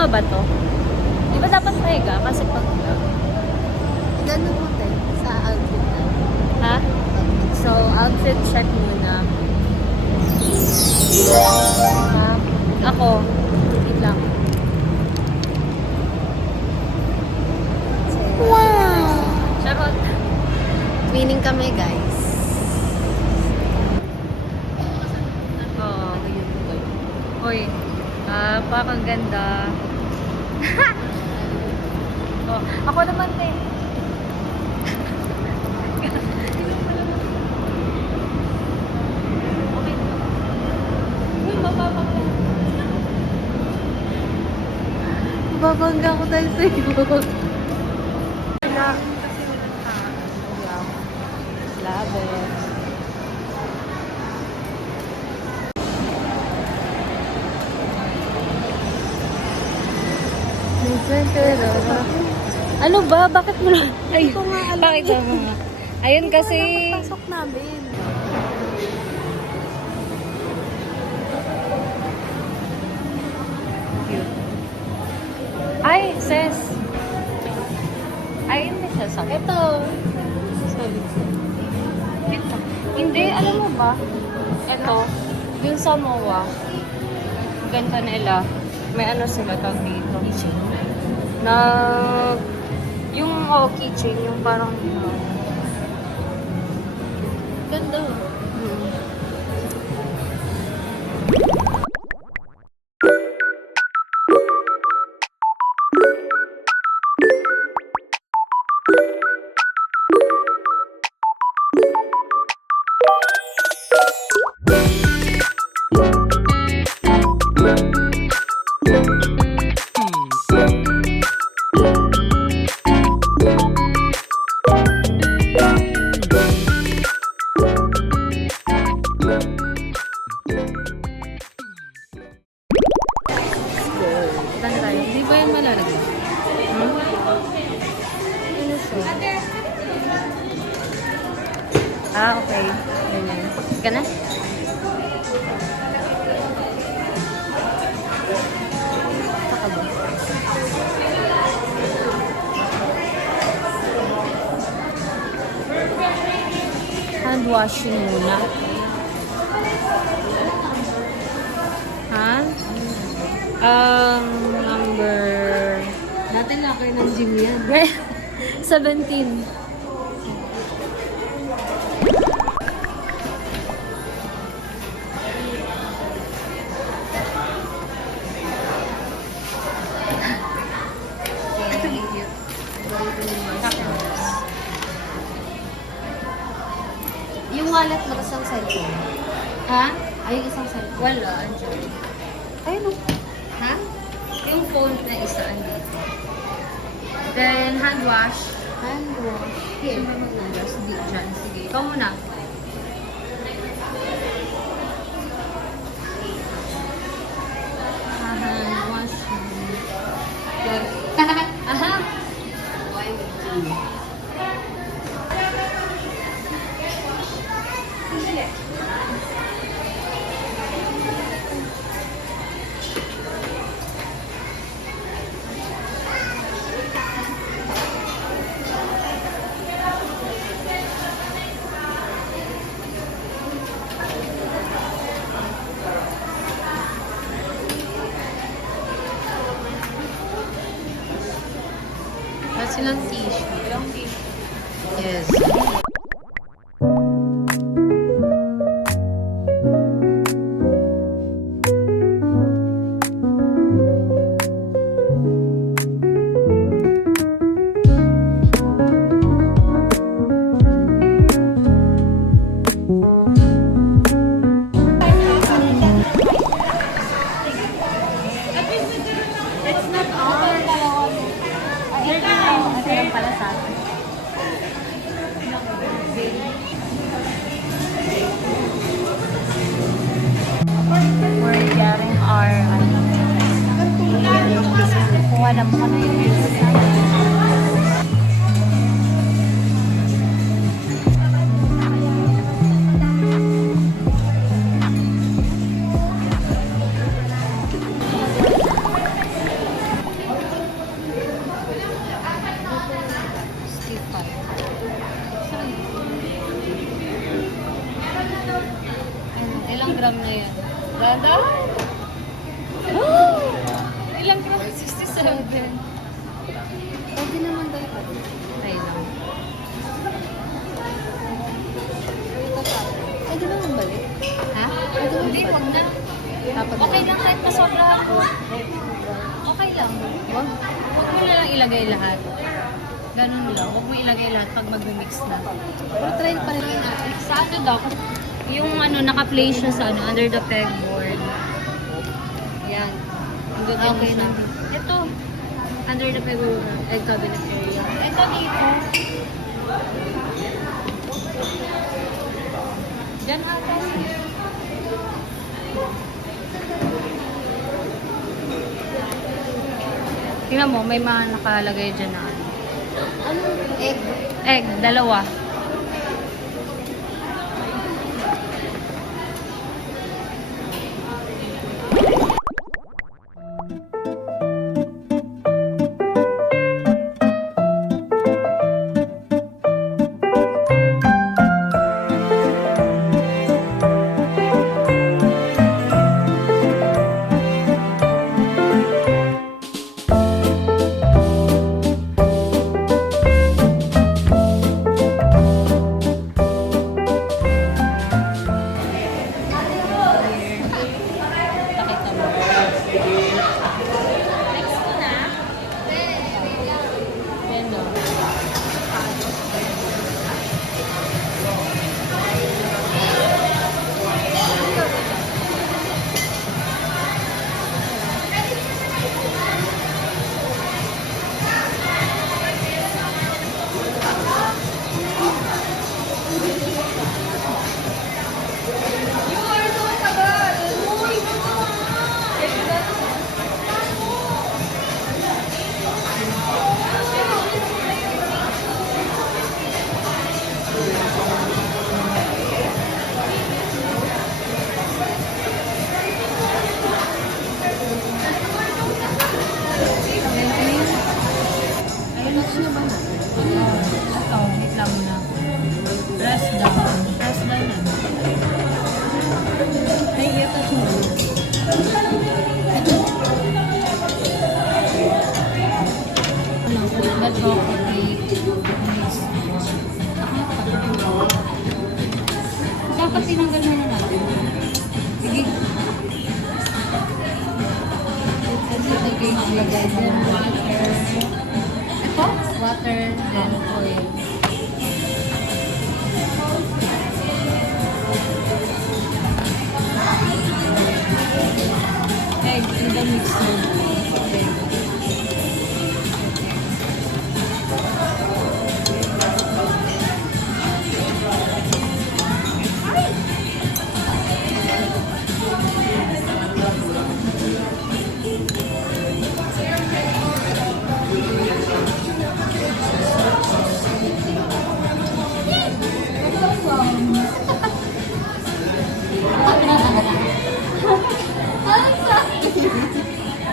nga ba to? Di ba dapat pahiga? Kasi pag... Ganun mo tayo sa outfit na. Ha? So, outfit check muna. Ako. Wait lang. Wow! Charot. Winning kami, guys. Oo. Uy. Parang ganda. Oh, ako naman eh. Okay. Uy, mapapagod. Babangga ko tayo sa iyo. Love it. Ano ba? Bakit mo lang? Ay, ko nga alam. bakit mo? Ayun kasi... Pasok namin. Ay, sis. Ay, hindi siya sa... Ito. Sorry. Hindi, alam mo ba? Ito, yung sa MOA, ganda nila. May ano sila tawag dito. Keychain. Na... Yung keychain, yung parang... Ganda. Saan tayo? Hindi ba yung malalagay? Ano siya? Okay. Ganyan. Ka na? Saka ba? Hand washing muna. Ha? Number... Dati laki ng gym yan. 17. Yung wallet mo, isang cellphone. Ha? Ay, yung isang cellphone. Wala, andyan. Ayun o. Ha? Yung phone na isa andito. Then, hand wash. Hand wash. Sino ba mag-wash? Hindi dyan. Sige, ikaw muna. Hand wash. Aha. gram na yan. Dada? Ilang gram? 67. Pwede naman daw ito. Ay lang. Pwede naman balik. Ha? Pwede naman Hindi, balik. wag na. Dapat Okay lang kahit masobrahan ko. Okay lang. Wag. Huwag mo na lang ilagay lahat. Ganun lang. Huwag mo ilagay lahat pag mag-mix na. Pero try pa rin natin. Sa ano daw? Yung ano, naka-place siya sa ano, under the pegboard. Yan. Nandun din Okay siya. lang. Ito. Under the pegboard. Egg cabinet area. Ito dito. Diyan ata. Tingnan mo, may mga nakalagay dyan na ano. Anong egg? Egg, dalawa. Pakita mo. Next ko na. Yan o. Relax nyo ba natin? Ito, wait lang na. Press down. Press down na. Ay, iyatas mo. Ano, ba't ko dapat tinanggal muna natin. Sige. Kasi ito yung ilagay. Then water. Ito? Water, then oil. Egg in the mixer. Okay.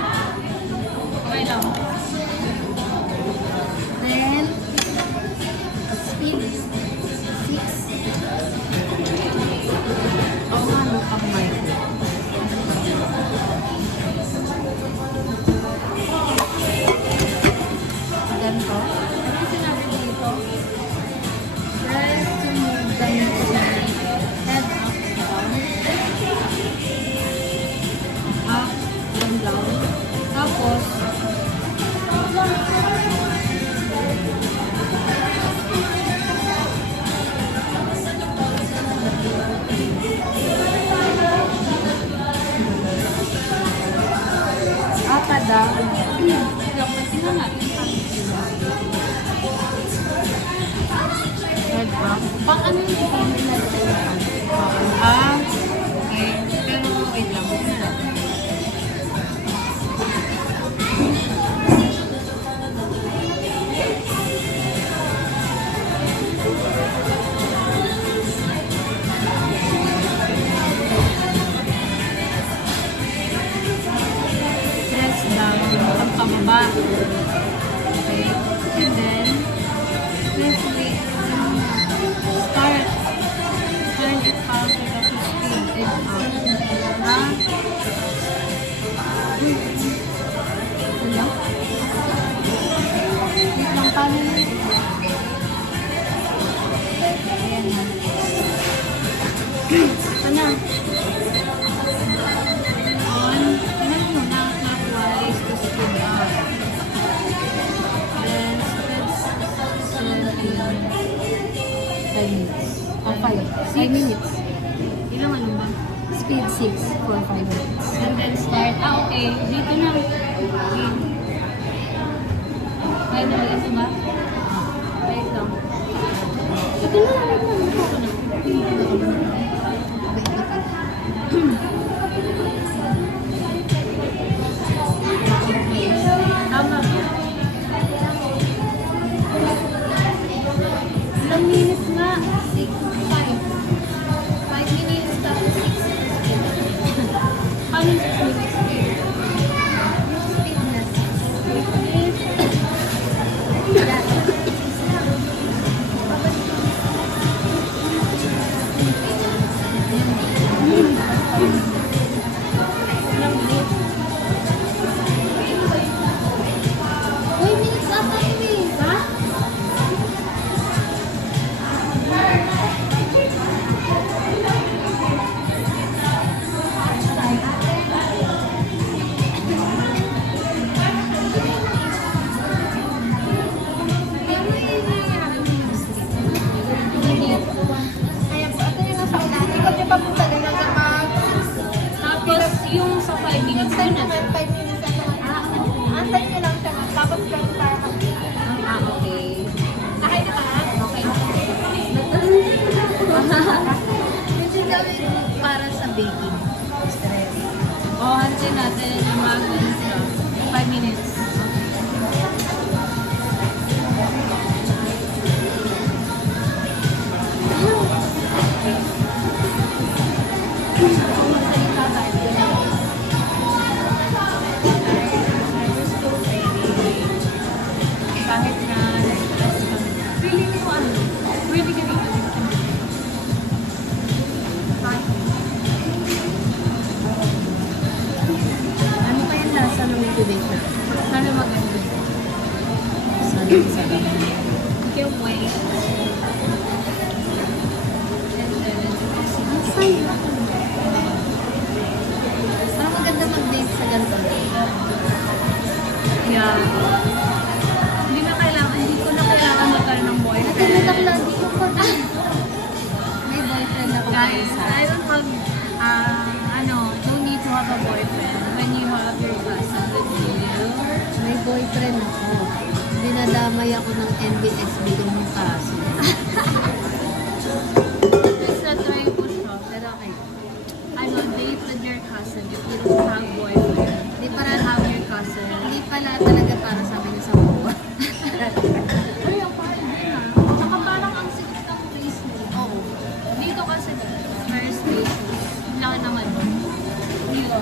Okay lang. Then, speed 6. Oo nga, no, kamay. Ganito. Ano yung sinabi dito? Press to move the mixer. Head up, down. Up, then down. Tapos, down. Tingnan natin. Head up. Pang ano yung hindi natin? Okay. Pero wait lang. Tingnan natin. Press down. Ang pababa. Okay. And then, let's wait. Start. Ano? On. Tingnan mo na clockwise to speed up. Then, speed 5 minutes. O 5 minutes. Ilang ano ba? Speed 6 for 5 minutes. And then start. Okay. Dito na. Okay. Kaya na ito ba? Wait lang. Ito na. Ito na. Tama. Ilang minutes nga? 5 minutes tapos 6 minutes. Paano 6 minutes? Yung speed na 6 minutes. Uy, minutes ata yun eh. Ha? Tapos yung sa 5 minutes yun na. Antay nyo lang siya, tapos lang para Okay. Nakay na ka? Okay. Pwede gawin para sa baking. Hansin natin yung mga ganito. 5 minutes. Kahit na feeling mo ano, pwede ka dito. Ano pa yung lasa ng tubig na? Sana maganda. Sana masarap. Can't wait. Ang saya. Parang maganda mag-date sa ganito. Yeah. Hindi ko na kailangan magkaroon ng boyfriend. Lagi ko pa. May boyfriend ako. Guys, I don't have, don't need to have a boyfriend when you have your cousin with you. May boyfriend ako. Dinadamay ako ng NBS bilang yung kaso. It's not trying to show, pero okay. Date with your cousin if you don't have boyfriend. Hindi para have your cousin. Hindi pala talaga para sa amin sa buwan. Ay, ang parang din ah. Tsaka parang ang sikip ng place mo. Oo. Dito kasi, very spacious. Laki naman. Dito,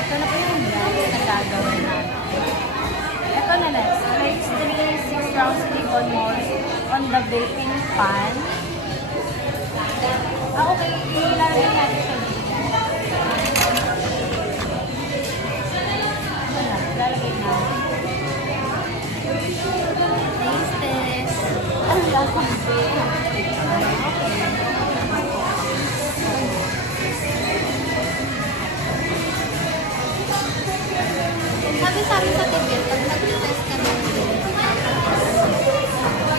Ito na po yung vlogs na gagawin natin. Ito na lang. Slice 3, 6 rounds silicone molds on the baking pan. Okay. Ilalagay natin siya dito. Wala. Ilalagay natin. Taste test. Ang lasa. Sabi sa amin sa Tibet, pag nag-test ka ng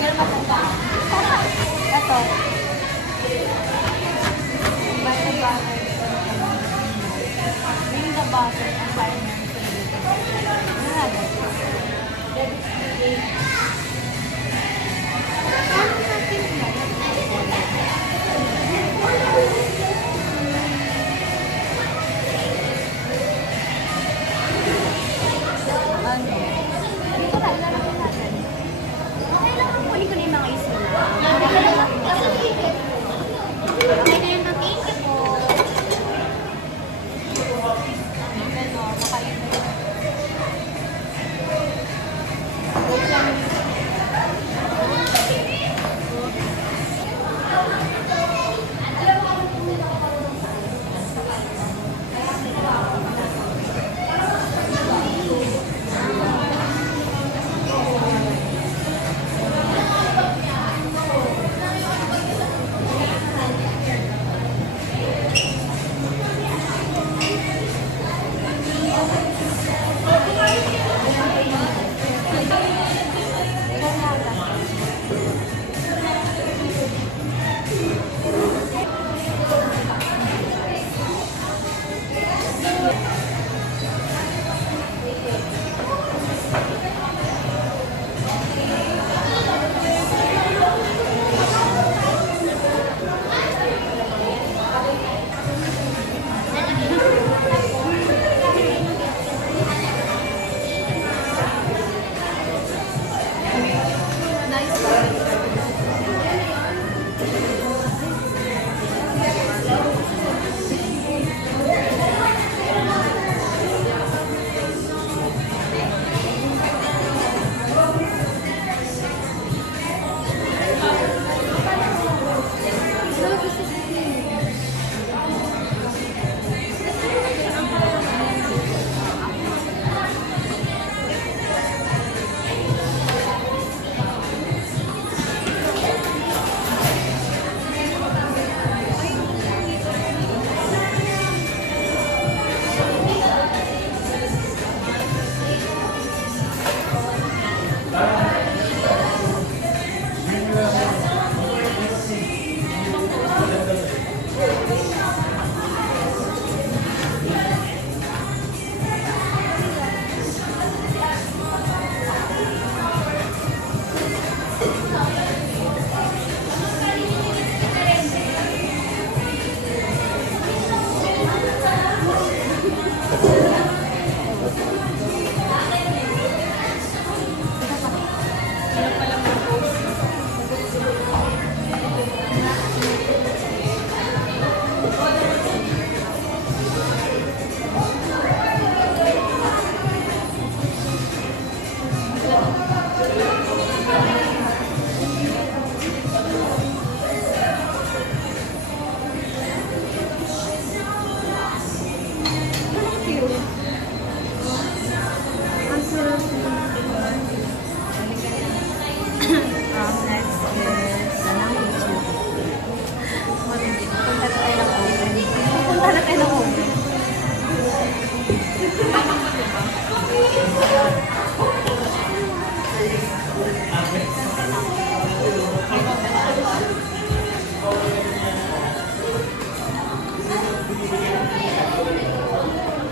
Pero matanda. Ito. Basta butter. Yung the butter ang parang paano natin ano? Dito na, ilalagay natin. Okay lang kung kunin ko na yung mga isin. Okay na yung thank you po. Ano, makain na yun.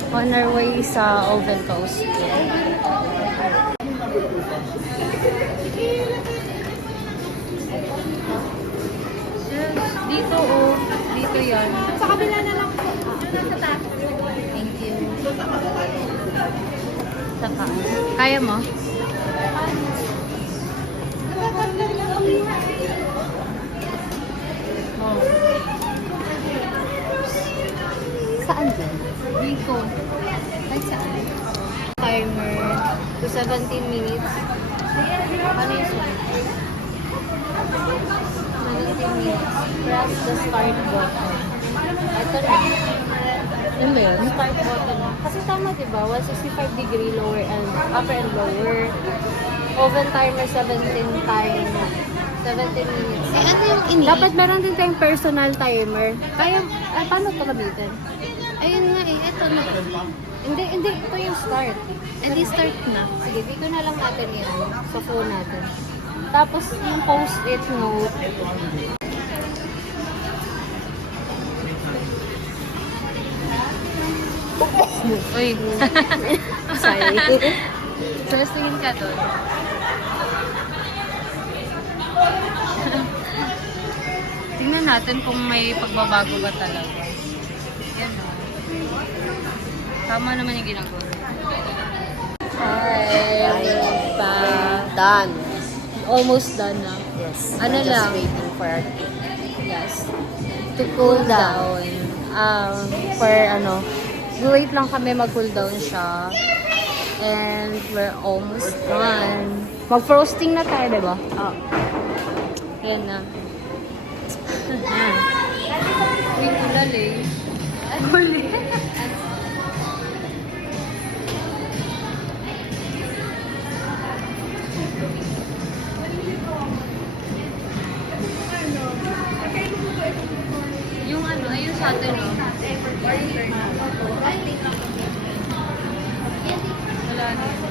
On our way sa oven toast. Dito oh. Dito yan. Sa kabila na lang po. Sa taas. Thank you. Saka. Kaya mo? Oh. Saan din? Dito. Ay, saan? Timer. To 17 minutes. Ano yung start? 17 minutes. Press the start button. Ito na. Ano ba yun? Start button. Kasi tama diba? 165 degree lower and upper and lower. Oven timer 17 times. 17 minutes. Eh, ano yung ini? Dapat meron din tayong personal timer. Kaya, paano ito gamitin? Ayun nga eh, ito na. Hindi, ito yung start. Eh, di start na. Sige, dito na lang natin yan sa phone natin. Tapos yung post-it note. Uy. Sorry. First tingin ka doon. Tingnan natin kung may pagbabago ba talaga. Yan o. Tama naman yung ginagawa. Hi. Done. Almost done na. Yes. Ano I'm just lang? waiting for our Yes. To cool down. For ano, wait lang kami mag-cool down siya. And we're almost done. Mag-frosting na tayo, diba? Oh. Yan na. May kulal eh. Huli. Yung ano, ayun sa atin, no? Wala na.